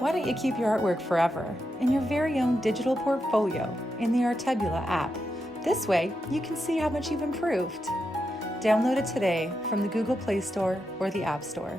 Why don't you keep your artwork forever in your very own digital portfolio in the Artebula app? This way, you can see how much you've improved. Download it today from the Google Play Store or the App Store.